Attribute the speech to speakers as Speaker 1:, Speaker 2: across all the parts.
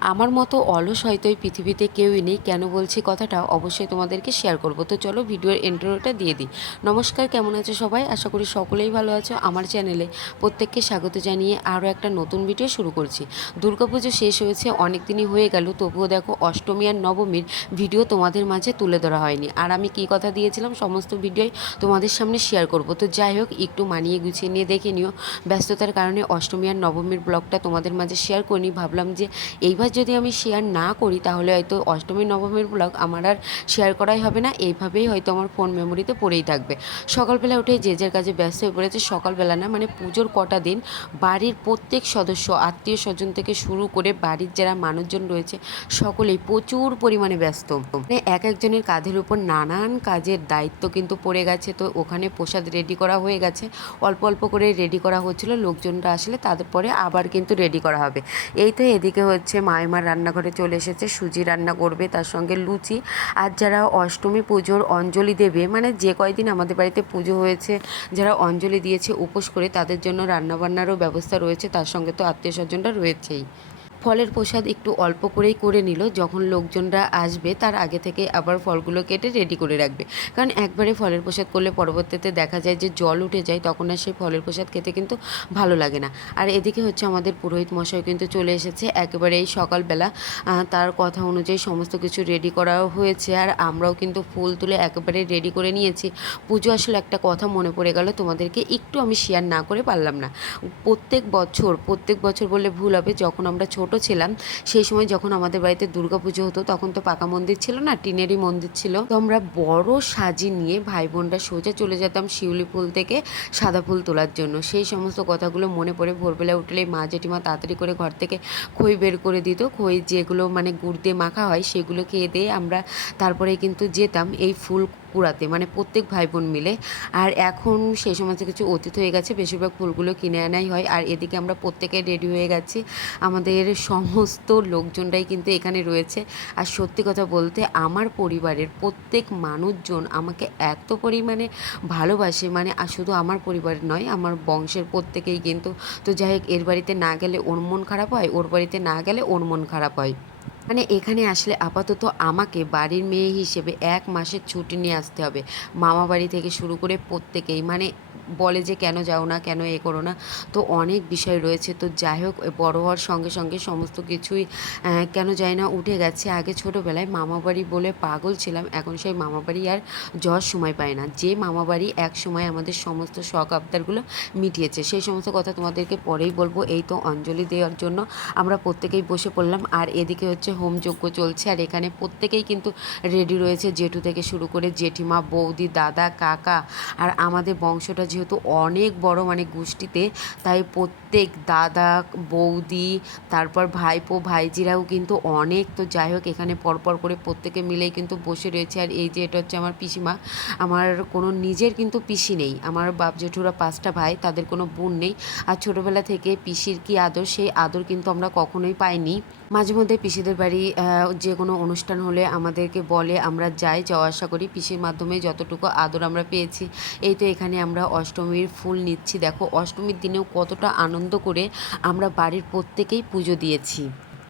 Speaker 1: আমার মতো অলস হয়তো এই পৃথিবীতে কেউই নেই। কেন বলছি কথাটা? অবশ্যই তোমাদেরকে শেয়ার করব। তো চলো ভিডিওর ইন্টারভিউটা দিয়ে দিই। নমস্কার, কেমন আছো সবাই? আশা করি সকলেই ভালো আছো। আমার চ্যানেলে প্রত্যেককে স্বাগত জানিয়ে আরও একটা নতুন ভিডিও শুরু করছি। দুর্গাপুজো শেষ হয়েছে, অনেক দিনই হয়ে গেল। তবুও দেখো, অষ্টমী আর নবমীর ভিডিও তোমাদের মাঝে তুলে ধরা হয়নি। আর আমি কী কথা দিয়েছিলাম? সমস্ত ভিডিওই তোমাদের সামনে শেয়ার করব। তো যাই হোক, একটু মানিয়ে গুছিয়ে নিয়ে দেখে নিও। ব্যস্ততার কারণে অষ্টমী আর নবমীর ব্লগটা তোমাদের মাঝে শেয়ার করিনি। ভাবলাম যে এইবার যদি আমি শেয়ার না করি, তাহলে হয়তো অষ্টমী, নবমীর ব্লগ আমার আর শেয়ার করাই হবে না। এইভাবেই হয়তো আমার ফোন মেমোরিতে পড়েই থাকবে। সকালবেলা উঠে যে যার কাজে ব্যস্ত হয়ে পড়েছে, সকালবেলা না মানে পুজোর কটা দিন বাড়ির প্রত্যেক সদস্য, আত্মীয় স্বজন থেকে শুরু করে বাড়ির যারা মানুষজন রয়েছে, সকলেই প্রচুর পরিমাণে ব্যস্ত। মানে এক একজনের কাঁধের উপর নানান কাজের দায়িত্ব কিন্তু পড়ে গেছে। তো ওখানে প্রসাদ রেডি করা হয়ে গেছে। অল্প অল্প করে রেডি করা হচ্ছিল। লোকজনরা আসলে তাদের পরে আবার কিন্তু রেডি করা হবে। এই তো এদিকে হচ্ছে মায়েমার রান্নাঘরে চলে এসেছে, সুজি রান্না করবে, তার সঙ্গে লুচি। আর যারা অষ্টমী পুজোর অঞ্জলি দেবে মানে যে কয়দিন আমাদের বাড়িতে পুজো হয়েছে, যারা অঞ্জলি দিয়েছে, উপোস করে তাদের জন্য রান্নাবান্নারও ব্যবস্থা রয়েছে, তার সঙ্গে তো আত্মীয় স্বজনরা রয়েছেই। ফলের প্রসাদ একটু অল্প করেই করে নিল। যখন লোকজনরা আসবে, তার আগে থেকে আবার ফলগুলো কেটে রেডি করে রাখবে। কারণ একবারে ফলের প্রসাদ করলে পরবর্তীতে দেখা যায় যে জল উঠে যায়, তখন আর সেই ফলের প্রসাদ খেতে কিন্তু ভালো লাগে না। আর এদিকে হচ্ছে আমাদের পুরোহিত মশাই কিন্তু চলে এসেছে। একেবারে এই সকালবেলা তার কথা অনুযায়ী সমস্ত কিছু রেডি করাও হয়েছে। আর আমরাও কিন্তু ফুল তুলে একেবারে রেডি করে নিয়েছি। পুজো আসলে একটা কথা মনে পড়ে গেল, তোমাদেরকে একটু আমি শেয়ার না করে পারলাম না। প্রত্যেক বছর প্রত্যেক বছর বললে ভুল হবে, যখন আমরা ছোট ছিলাম, সেই সময় যখন আমাদের বাড়িতে দুর্গা পুজো হতো, তখন তো পাকা মন্দির ছিল না টিনেরই মন্দির ছিল। তো আমরা বড় সাজি নিয়ে ভাই বোনরা সোজা চলে যেতাম শিউলি ফুল থেকে সাদা ফুল তোলার জন্য। সেই সমস্ত কথাগুলো মনে পড়ে, ভোরবেলা উঠলেই মা জেঠিমা তাড়াতাড়ি করে ঘর থেকে খই বের করে দিত। খই যেগুলো মানে গুড় দিয়ে মাখা হয়, সেগুলো খেয়ে দিয়ে আমরা তারপরে কিন্তু যেতাম। এই ফুল কুড়াতে মানে প্রত্যেক ভাই বোন মিলে। আর এখন সেই সমস্ত কিছু অতীত হয়ে গেছে, বেশিরভাগ ফুলগুলো কিনে আনাই হয়। আর এদিকে আমরা প্রত্যেকে রেডি হয়ে গেছি। আমাদের সমস্ত লোকজনরাই কিন্তু এখানে রয়েছে। আর সত্যি কথা বলতে, আমার পরিবারের প্রত্যেক মানুষজন আমাকে এত পরিমাণে ভালোবাসে মানে আর শুধু আমার পরিবারের নয়, আমার বংশের প্রত্যেকেই কিন্তু। তো যাই হোক, এর বাড়িতে না গেলে ওর মন খারাপ হয়, ওর বাড়িতে না গেলে ওর মন খারাপ হয়। মানে এখানে আসলে আপাতত আমাকে বাড়ির মেয়ে হিসেবে এক মাসের ছুটি নিয়ে আসতে হবে। মামা বাড়ি থেকে শুরু করে প্রত্যেকেই মানে বলে যে কেন যাও না, কেন এ করো না, তো অনেক বিষয় রয়েছে। তো যাই হোক বড় হওয়ার সঙ্গে সঙ্গে সমস্ত কিছুই কেন যায় না, উঠে গেছে। আগে ছোটোবেলায় মামাবাড়ি বলে পাগল ছিলাম, এখন সেই মামাবাড়ি আর যাওয়ার সময় পায় না। যে মামাবাড়ি এক সময় আমাদের সমস্ত শখ আবদারগুলো মিটিয়েছে। সেই সমস্ত কথা তোমাদেরকে পরেই বলব। এই তো অঞ্জলি দেওয়ার জন্য আমরা প্রত্যেকেই বসে পড়লাম। আর এদিকে হচ্ছে হোম যজ্ঞ চলছে। আর এখানে প্রত্যেকেই কিন্তু রেডি রয়েছে। জেঠু থেকে শুরু করে জেঠিমা, বৌদি, দাদা, কাকা, আর আমাদের বংশটা যেহেতু অনেক বড় মানে গোষ্ঠীতে, তাই প্রত্যেক দাদা, বৌদি, তারপর ভাইপো, ভাইজিরাও কিন্তু অনেক। তো যাই হোক, এখানে পরপর করে প্রত্যেকে মিলেই কিন্তু বসে রয়েছে। আর এই যে এটা হচ্ছে আমার পিসিমা, আমার কোনো নিজের কিন্তু পিসি নেই। আমার বাপ জেঠুরা পাঁচটা ভাই, তাদের কোনো বোন নেই। আর ছোটোবেলা থেকে পিসির কি আদর, সেই আদর কিন্তু আমরা কখনোই পাইনি। মাঝে মধ্যে পিসিদের বাড়ি যে কোনো অনুষ্ঠান হলে আমাদেরকে বলে আমরা যাই, যাওয়া আশা করি। পিসির মাধ্যমে যতটুকু আদর আমরা পেয়েছি, এই তো এখানে আমরা অষ্টমীর ফুল নিচ্ছি। দেখো, অষ্টমীর দিনেও কতটা আনন্দ করে আমরা বাড়ির প্রত্যেকেই পুজো দিয়েছি।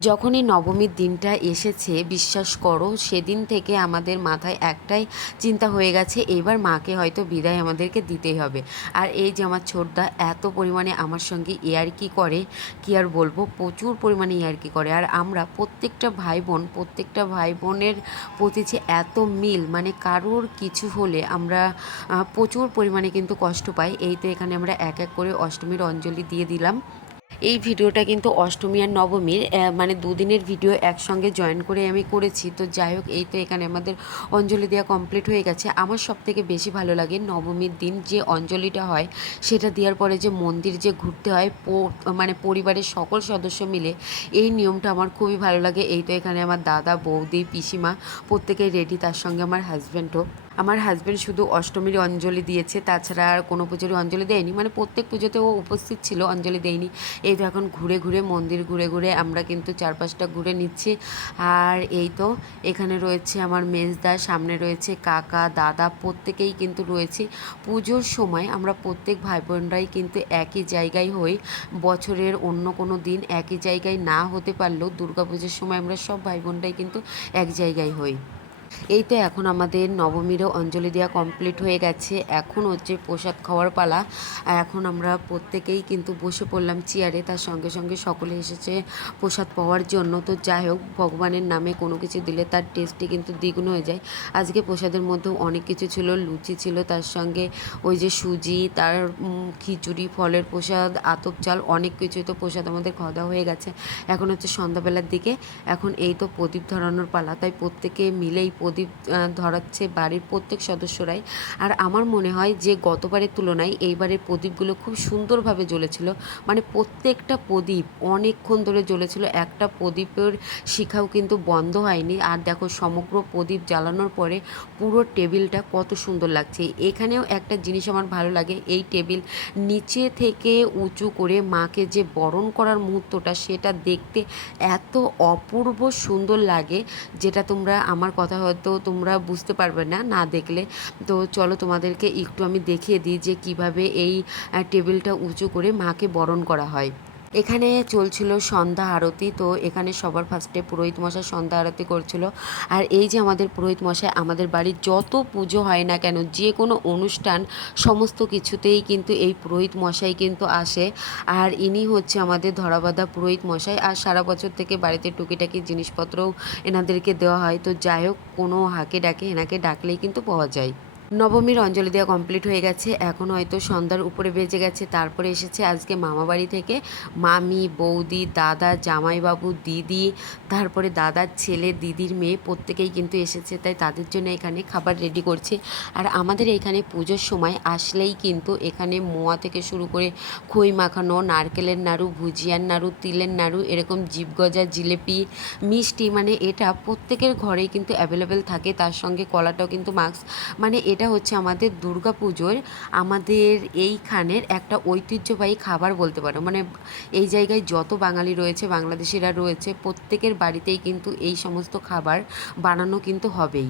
Speaker 1: যখনই নবমীর দিনটা এসেছে, বিশ্বাস করো, সেদিন থেকে আমাদের মাথায় একটাই চিন্তা হয়ে গেছে, এবার মাকে হয়তো বিদায় আমাদেরকে দিতেই হবে। আর এই যে আমার ছোটদা এত পরিমাণে আমার সঙ্গে ইয়ারকি করে, কি আর বলব, প্রচুর পরিমাণে ইয়ারকি করে। আর আমরা প্রত্যেকটা ভাই বোন প্রত্যেকটা ভাই বোনের প্রতি যে এত মিল মানে কারোর কিছু হলে আমরা প্রচুর পরিমাণে কিন্তু কষ্ট পাই। এই তো এখানে আমরা এক এক করে অষ্টমীর অঞ্জলি দিয়ে দিলাম। এই ভিডিওটা কিন্তু অষ্টমী আর নবমীর মানে দুদিনের ভিডিও একসঙ্গে জয়েন করে আমি করেছি। তো যাই হোক, এই তো এখানে আমাদের অঞ্জলি দেওয়া কমপ্লিট হয়ে গেছে। আমার সব থেকে বেশি ভালো লাগে নবমীর দিন যে অঞ্জলিটা হয়, সেটা দেওয়ার পরে যে মন্দির যে ঘুরতে হয় মানে পরিবারের সকল সদস্য মিলে, এই নিয়মটা আমার খুবই ভালো লাগে। এই তো এখানে আমার দাদা, বৌদি, পিসিমা প্রত্যেকেই রেডি তার সঙ্গে আমার হাজব্যান্ডও আমার হাজব্যান্ড শুধু অষ্টমীর অঞ্জলি দিয়েছে, তাছাড়া আর কোনো পুজোরই অঞ্জলি দেয়নি। মানে প্রত্যেক পুজোতে ও উপস্থিত ছিল, অঞ্জলি দেয়নি। এই তো এখন ঘুরে ঘুরে, মন্দির ঘুরে ঘুরে আমরা কিন্তু চারপাশটা ঘুরে নিচ্ছি। আর এই তো, এখানে রয়েছে আমার মেজদা, সামনে রয়েছে কাকা, দাদা, প্রত্যেকেই কিন্তু রয়েছে। পুজোর সময় আমরা প্রত্যেক ভাই বোনরাই কিন্তু একই জায়গায় হই। বছরের অন্য কোনো দিন একই জায়গায় না হতে পারলেও দুর্গাপুজোর সময় আমরা সব ভাই বোনরাই কিন্তু এক জায়গায় হই। এই তো এখন আমাদের নবমীরও অঞ্জলি দেওয়া কমপ্লিট হয়ে গেছে। এখন হচ্ছে প্রসাদ খাওয়ার পালা। এখন আমরা প্রত্যেকেই কিন্তু বসে পড়লাম চেয়ারে তার সঙ্গে সঙ্গে সকলে এসেছে প্রসাদ পাওয়ার জন্য। তো যাই হোক, ভগবানের নামে কোনো কিছু দিলে তার টেস্টটি কিন্তু দ্বিগুণ হয়ে যায়। আজকে প্রসাদের মধ্যেও অনেক কিছু ছিল, লুচি ছিল, তার সঙ্গে ওই যে সুজি, তার খিচুড়ি, ফলের প্রসাদ, আতপ চাল, অনেক কিছুই তো প্রসাদ আমাদের খাওয়া দাওয়া হয়ে গেছে। এখন হচ্ছে সন্ধ্যাবেলার দিকে। এখন এই তো প্রদীপ ধরানোর পালা। তাই প্রত্যেকে মিলেই প্রদীপ ধরাচ্ছে বাড়ির প্রত্যেক সদস্যরাই। আর আমার মনে হয় যে গতবারের তুলনায় এইবারের প্রদীপগুলো খুব সুন্দরভাবে জ্বলেছিল। মানে প্রত্যেকটা প্রদীপ অনেকক্ষণ ধরে জ্বলেছিল। একটা প্রদীপের শিখাও কিন্তু বন্ধ হয়নি। আর দেখো, সমগ্র প্রদীপ জ্বালানোর পরে পুরো টেবিলটা কত সুন্দর লাগছে। এখানেও একটা জিনিস আমার ভালো লাগে, এই টেবিল নিচে থেকে উঁচু করে মাকে যে বরণ করার মুহূর্তটা, সেটা দেখতে এত অপূর্ব সুন্দর লাগে, যেটা তোমরা আমার কথা হয়তো তোমরা বুঝতে পারবে না না দেখলে। তো চলো তোমাদেরকে একটু আমি দেখিয়ে দিই যে কীভাবে এই টেবিলটা উঁচু করে মাকে বরণ করা হয়। এখানে চলছিল সন্ধ্যা আরতি, তো এখানে সবার ফার্স্টে পুরোহিত মশাই সন্ধ্যা আরতি করছিল। আর এই যে আমাদের পুরোহিত মশাই, আমাদের বাড়ির যত পুজো হয় না কেন, যে কোনো অনুষ্ঠান, সমস্ত কিছুতেই কিন্তু এই পুরোহিত মশাই কিন্তু আসে। আর ইনি হচ্ছে আমাদের ধরাবাধা পুরোহিত মশাই, আর সারা বছর থেকে বাড়িতে টুকিটাকি জিনিসপত্রও এনাদেরকে দেওয়া হয়। তো যাই হোক, কোনো হাঁকে ডাকে এনাকে ডাকলেই কিন্তু পাওয়া যায়। নবমীর অঞ্জলি দেওয়া কমপ্লিট হয়ে গেছে। এখন হয়তো সন্ধ্যার উপরে বেজে গেছে। তারপরে এসেছে আজকে মামাবাড়ি থেকে। মামি, বৌদি, দাদা, জামাইবাবু, দিদি, তারপরে দাদার ছেলে, দিদির মেয়ে প্রত্যেকেই কিন্তু এসেছে। তাই তাদের জন্য এখানে খাবার রেডি করছে। আর আমাদের এখানে পুজোর সময় আসলেই কিন্তু এখানে মোয়া থেকে শুরু করে খই মাখানো, নারকেলের নাড়ু, ভুজিয়ার নাড়ু, তিলের নাড়ু, এরকম জীবগজা, জিলেপি, মিষ্টি মানে এটা প্রত্যেকের ঘরেই কিন্তু অ্যাভেলেবেল থাকে। তার সঙ্গে কলাটাও কিন্তু মাস্ক মানে এটা হচ্ছে আমাদের দুর্গা পুজোর আমাদের এইখানের একটা ঐতিহ্যবাহী খাবার বলতে পারো। মানে এই জায়গায় যত বাঙালি রয়েছে, বাংলাদেশিরা রয়েছে, প্রত্যেকের বাড়িতেই কিন্তু এই সমস্ত খাবার বানানো কিন্তু হবেই।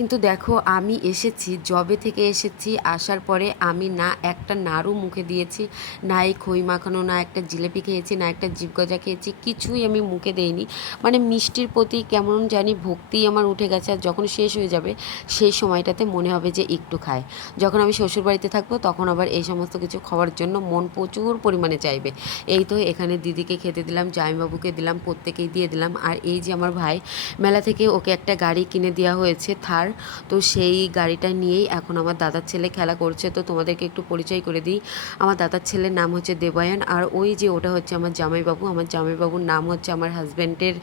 Speaker 1: কিন্তু দেখো, আমি এসেছি জবে থেকে এসেছি, আসার পরে আমি না একটা নাড়ু মুখে দিয়েছি, না এই খই মাখানো, না একটা জিলেপি খেয়েছি, না একটা জীবগজা খেয়েছি, কিছুই আমি মুখে দেইনি। মানে মিষ্টির প্রতি কেমন জানি ভক্তি আমার উঠে গেছে, আর যখন শেষ হয়ে যাবে, সেই সময়টাতে মনে হবে যে একটু খায়। যখন আমি শ্বশুরবাড়িতে থাকব, তখন আবার এই সমস্ত কিছু খাওয়ার জন্য মন প্রচুর পরিমাণে চাইবে। এই তো এখানে দিদিকে খেতে দিলাম, জামাইবাবুকে দিলাম, প্রত্যেকেই দিয়ে দিলাম, আর এই যে আমার ভাই, মেলা থেকে ওকে একটা গাড়ি কিনে দেওয়া হয়েছে থার তো সেই গাড়িটা নিয়েই এখন আমার দাদার ছেলে খেলা করছে। তো তোমাদেরকে একটু পরিচয় করে দিই। আমার দাদার ছেলের নাম হচ্ছে দেবায়ন আর ওই যে ওটা হচ্ছে আমার জামাইবাবু। আমার জামাইবাবুর নাম হচ্ছে আমার হাজব্যান্ডের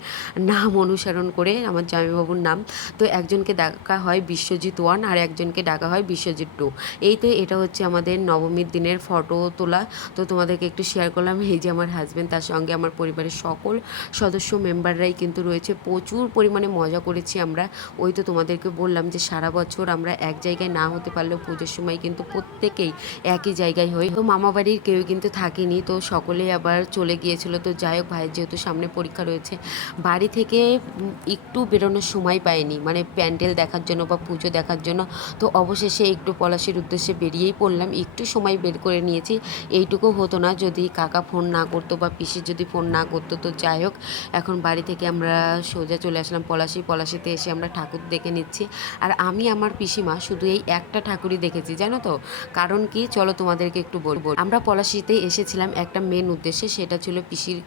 Speaker 1: নাম অনুসরণ করে আমার জামাইবাবুর নাম। তো একজনকে ডাকা হয় বিশ্বজিৎ ওয়ান আর একজনকে ডাকা হয় বিশ্বজিৎ টু। এই তো এটা হচ্ছে আমাদের নবমীর দিনের ফটো তোলা। তো তোমাদেরকে একটু শেয়ার করলাম। এই যে আমার হাজব্যান্ড তার সঙ্গে আমার পরিবারের সকল সদস্য মেম্বাররাই কিন্তু রয়েছে। প্রচুর পরিমাণে মজা করেছি আমরা। ওই তো তোমাদেরকে বললাম যে সারা বছর আমরা এক জায়গায় না হতে পারলেও পুজোর সময় কিন্তু প্রত্যেকেই একই জায়গায় হই। তো মামা বাড়ির কেউ কিন্তু থাকেনি, তো সকলেই আবার চলে গিয়েছিল। তো যাই হোক ভাইয়ের যেহেতু সামনে পরীক্ষা রয়েছে, বাড়ি থেকে একটু বেরোনোর সময় পায়নি মানে প্যান্ডেল দেখার জন্য বা পুজো দেখার জন্য, তো অবশেষে একটু পলাশির উদ্দেশ্যে বেরিয়েই পড়লাম। একটু সময় বের করে নিয়েছি, এইটুকু হতো না। যদি কাকা ফোন না করতো বা পিসি যদি ফোন না করতো, তো যাই হোক, এখন বাড়ি থেকে আমরা সোজা চলে আসলাম পলাশি। পলাশিতে এসে আমরা ঠাকুর দেখে নিচ্ছি। আর আমি আমার পিসিমা শুধু এই একটা ঠাকুরই দেখেছি, জানো তো? কারণ কি? চলো তোমাদেরকে একটু বলব আমরা পলাশিতে এসেছিলাম একটা মেন উদ্দেশ্যে, সেটা ছিল পিসির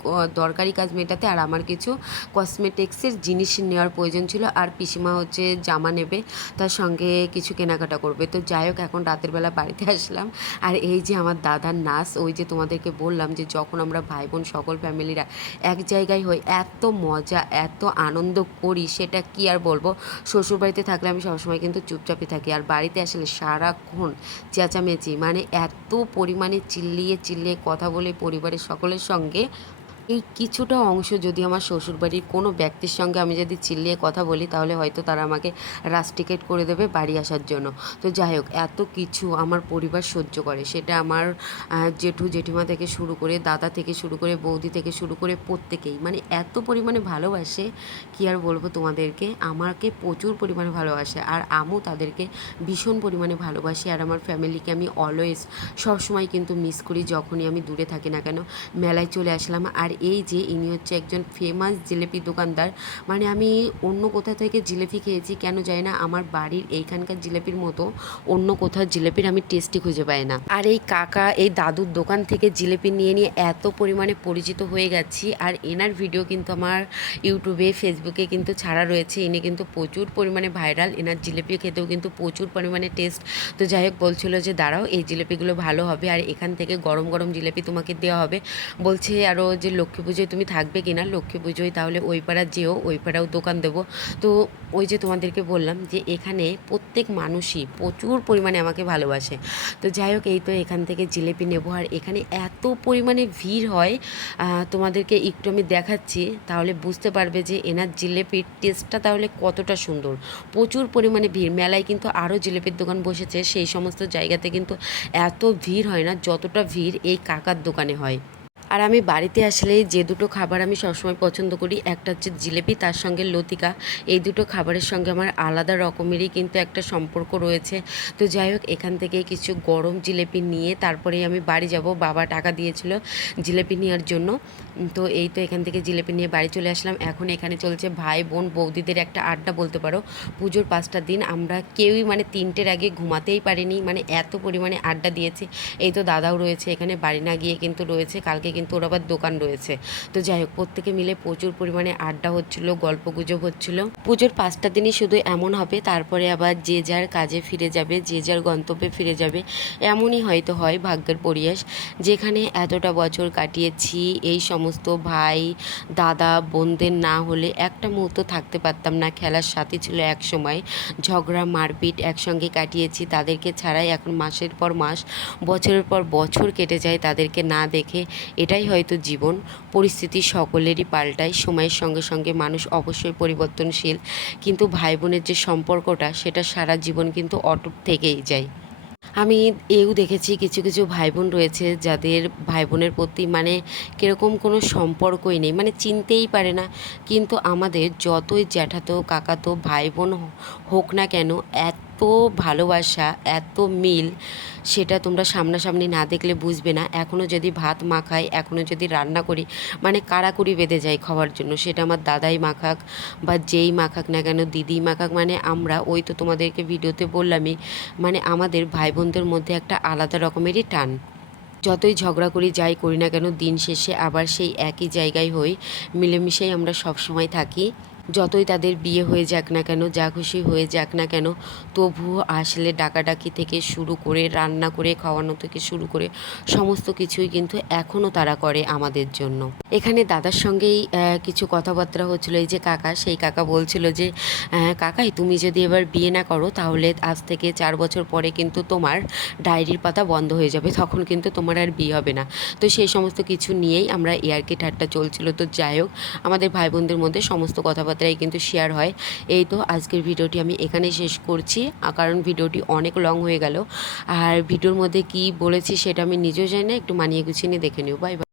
Speaker 1: দরকারি কাজ মেটাতে আর আমার কিছু কসমেটিক্সের জিনিস নেওয়ার প্রয়োজন ছিল আর পিসিমা হচ্ছে জামা নেবে, তার সঙ্গে কিছু কেনাকাটা করবে। তো যাই হোক, এখন রাতের বেলা বাড়িতে আসলাম আর এই যে আমার দাদার নাচ ওই যে তোমাদেরকে বললাম যে যখন আমরা ভাই বোন সকল ফ্যামিলিরা এক জায়গায় হই, এত মজা, এত আনন্দ করি, সেটা কি আর বলব? শ্বশুরবাড়িতে থাকলে আমি সবসময় কিন্তু চুপচাপই থাকি। আর বাড়িতে আসলে সারাক্ষণ চেঁচামেচি মানে এত পরিমাণে চিল্লিয়ে চিল্লিয়ে কথা বলে পরিবারের সকলের সঙ্গে এই কিছুটা অংশ যদি আমার শ্বশুরবাড়ির কোনো ব্যক্তির সঙ্গে আমি যদি চিল্লিয়ে কথা বলি, তাহলে হয়তো তারা আমাকে রাস্টিকেট করে দেবে বাড়ি আসার জন্য। তো যাই হোক, এত কিছু আমার পরিবার সহ্য করে। সেটা আমার জেঠু জেঠিমা থেকে শুরু করে, দাদা থেকে শুরু করে, বৌদি থেকে শুরু করে প্রত্যেকেই। মানে এত পরিমাণে ভালোবাসে, কি আর বলব তোমাদেরকে? আমাকে প্রচুর পরিমাণে ভালোবাসে। আর আমও তাদেরকে ভীষণ পরিমাণে ভালোবাসি। আর আমার ফ্যামিলিকে আমি অলওয়েজ সবসময় কিন্তু মিস করি, যখনই আমি দূরে থাকি না কেন, মেলায় চলে আসলাম। আর এই যে ইনি হচ্ছে একজন ফেমাস জিলেপি দোকানদার মানে আমি অন্য কোথা থেকে জিলেপি খেয়েছি কেন জানি না, আমার বাড়ির এইখানকার জিলেপির মতো অন্য কোথাও জিলেপির আমি টেস্টি খুঁজে পাই না। আর এই কাকা, এই দাদুর দোকান থেকে জিলেপি নিয়ে নিয়ে এত পরিমাণে পরিচিত হয়ে গেছি, আর এনার ভিডিও কিন্তু আমার ইউটিউবে ফেসবুকে কিন্তু ছাড়া রয়েছে। ইনি কিন্তু প্রচুর পরিমাণে ভাইরাল এনার জিলেপি খেতেও কিন্তু প্রচুর পরিমাণে টেস্ট তো যাই হোক, বলছিল যে, দাঁড়াও, এই জিলেপিগুলো ভালো হবে, আর এখান থেকে গরম গরম জিলেপি তোমাকে দেওয়া হবে। বলছে আরও যে লক্ষ্মী পুজোয় তুমি থাকবে কিনা, লক্ষ্মী পুজোয় তাহলে ওই পাড়া যেও, ওই পাড়াও দোকান দেবো। তো ওই যে তোমাদেরকে বললাম যে এখানে প্রত্যেক মানুষই প্রচুর পরিমাণে আমাকে ভালোবাসে। তো যাই হোক, এই তো এখান থেকে জিলেপি নেব। আর এখানে এত পরিমাণে ভিড় হয় তোমাদেরকে একটু আমি দেখাচ্ছি, তাহলে বুঝতে পারবে যে এনার জিলেপির টেস্টটা তাহলে কতটা সুন্দর। প্রচুর পরিমাণে ভিড়, মেলায় কিন্তু আরও জিলেপির দোকান বসেছে, সেই সমস্ত জায়গাতে কিন্তু এত ভিড় হয় না, যতটা ভিড় এই কাকার দোকানে হয়। আর আমি বাড়িতে আসলে যে দুটো খাবার আমি সবসময় পছন্দ করি, একটা হচ্ছে জিলেপি, তার সঙ্গে লতিকা। এই দুটো খাবারের সঙ্গে আমার আলাদা রকমেরই কিন্তু একটা সম্পর্ক রয়েছে। তো যাই হোক, এখান থেকে কিছু গরম জিলেপি নিয়ে তারপরেই আমি বাড়ি যাব। বাবা টাকা দিয়েছিল জিলেপি নেওয়ার জন্য। তো এই তো এখান থেকে জিলেপি নিয়ে বাড়ি চলে আসলাম। এখন এখানে চলছে ভাই, বোন, বৌদিদের একটা আড্ডা বলতে পারো। পুজোর পাঁচটা দিন আমরা কেউই মানে তিনটের আগে ঘুমাতেই পারিনি। মানে এত পরিমাণে আড্ডা দিয়েছে। এই তো দাদাও রয়েছে এখানে, বাড়ি না গিয়ে কিন্তু রয়েছে। কালকে কিন্তু ওর আবার দোকান রয়েছে। তো যাই হোক, প্রত্যেকে মিলে প্রচুর পরিমাণে আড্ডা হচ্ছিল গল্প গুজব হচ্ছিল। পুজোর পাঁচটা দিনই শুধু এমন হবে, তারপরে আবার যে যার কাজে ফিরে যাবে, যে যার গন্তব্যে ফিরে যাবে, এমনই হয়তো হয় ভাগ্যের পরিয়াস যেখানে এতটা বছর কাটিয়েছি, এই সমস্ত ভাই, দাদা, বোনদের না হলে একটা মুহূর্ত থাকতে পারতাম না। খেলার সাথে ছিল এক সময়, ঝগড়া, মারপিট একসঙ্গে কাটিয়েছি, তাদেরকে ছাড়াই এখন মাসের পর মাস, বছরের পর বছর কেটে যায় তাদেরকে না দেখে। এটাই হয়তো জীবন। পরিস্থিতি সকলেরই পাল্টায়, সময়ের সঙ্গে সঙ্গে মানুষ অবশ্যই পরিবর্তনশীল। কিন্তু ভাই বোনের যে সম্পর্কটা, সেটা সারা জীবন কিন্তু অটুট থেকেই যায়। আমি এও দেখেছি কিছু কিছু ভাই বোন রয়েছে যাদের ভাই বোনের প্রতি মানে কীরকম কোনো সম্পর্কই নেই। মানে চিনতেই পারে না। কিন্তু আমাদের যতই জ্যাঠাতো, কাকাতো ভাই বোন হোক না কেন, এত ভালোবাসা, এত মিল, সেটা তোমরা সামনাসামনি না দেখলে বুঝবে না। এখনও যদি ভাত মাখাই এখনও যদি রান্না করি মানে কারাকুরি বেঁধে যায় খাওয়ার জন্য। সেটা আমার দাদাই মাখাক বা যেই মাখাক না কেন দিদি মাখাক মানে আমরা, ওই তো তোমাদেরকে ভিডিওতে বললামই মানে আমাদের ভাই বোনদের মধ্যে একটা আলাদা রকমেরই টান। যতই ঝগড়া করি, যাই করি না কেন, দিন শেষে আবার সেই একই জায়গায় হই, মিলেমিশেই আমরা সব সময় থাকি। যতই তাদের বিয়ে হয়ে যাক না কেন, যা খুশি হয়ে যাক না কেন, তবুও আসলে ডাকাডাকি থেকে শুরু করে, রান্না করে, খাওয়ানো থেকে শুরু করে সমস্ত কিছুই কিন্তু এখনও তারা করে আমাদের জন্য। এখানে দাদার সঙ্গেই কিছু কথাবার্তা হচ্ছিল। এই যে কাকা, সেই কাকা বলছিল যে কাকাই, তুমি যদি এবার বিয়ে না করো, তাহলে আজ থেকে চার বছর পরে কিন্তু তোমার ডায়েরির পাতা বন্ধ হয়ে যাবে। তখন কিন্তু তোমার আর বিয়ে হবে না। তো সেই সমস্ত কিছু নিয়েই আমরা এয়ারকে ঠাট্টা চলছিল। তো যাই হোক, আমাদের ভাই বোনদের মধ্যে সমস্ত কথাবার্তাই কিন্তু শেয়ার হয়। এই তো আজকের ভিডিওটি আমি এখানে শেষ করছি। কারণ ভিডিওটি অনেক লং হয়ে গেল। আর ভিডিওর মধ্যে কি বলেছি সেটা আমি নিজেও জানি না, একটু মানিয়ে গুছিয়ে নিয়ে দেখে নিও। Bye bye